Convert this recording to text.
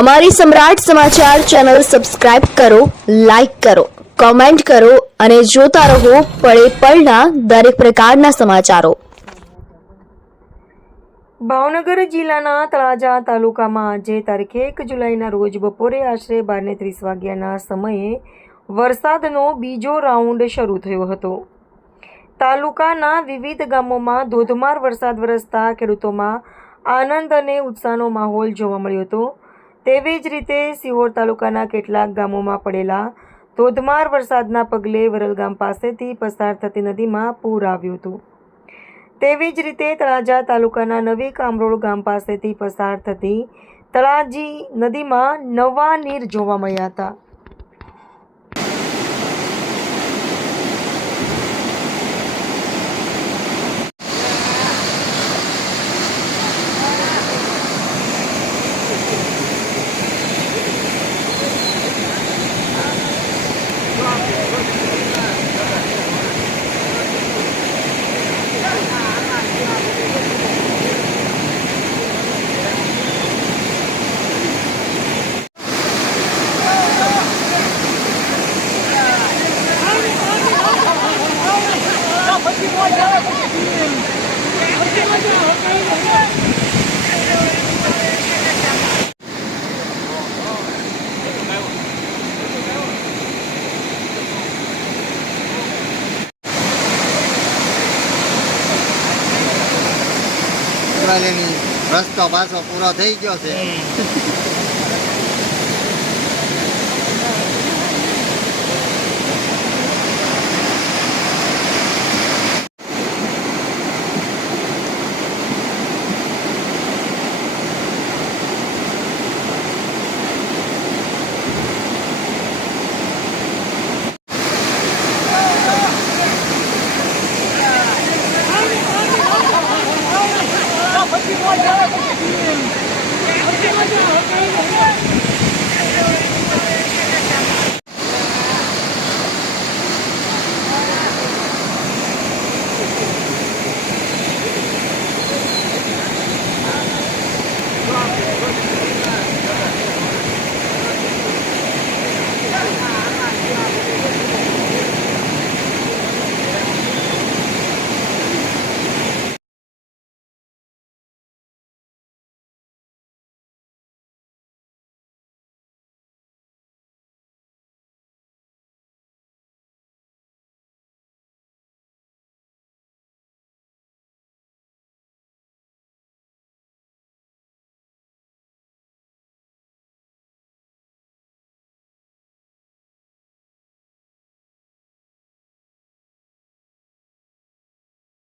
અમારી સમ્રાટ સમાચાર ચેનલ સબસ્ક્રાઇબ કરો, લાઇક કરો, કોમેન્ટ કરો અને જોતા રહો પળે પળના દરેક પ્રકારના સમાચારો। ભાવનગર જિલ્લાના તળાજા તાલુકામાં આજે તારીખ 1 જુલાઈના રોજ બપોરે આશરે 12:30 વાગ્યાના સમયે વરસાદનો બીજો રાઉન્ડ શરૂ થયો હતો। તાલુકાના વિવિધ ગામોમાં ધોધમાર વરસાદ વરસતા ખેડૂતોમાં આનંદ અને ઉત્સાહનો માહોલ જોવા મળ્યો હતો। તેવી જ રીતે સિહોર તાલુકાના કેટલાક ગામોમાં પડેલા ધોધમાર વરસાદના પગલે વરલ ગામ પાસેથી પસાર થતી નદીમાં પૂર આવ્યું હતું। તેવી જ રીતે તળાજા તાલુકાના નવી કામરોળ ગામ પાસેથી પસાર થતી તળાજી નદીમાં નવા નીર જોવા મળ્યા હતા। રસ્તો પાછો પૂરો થઈ ગયો છે।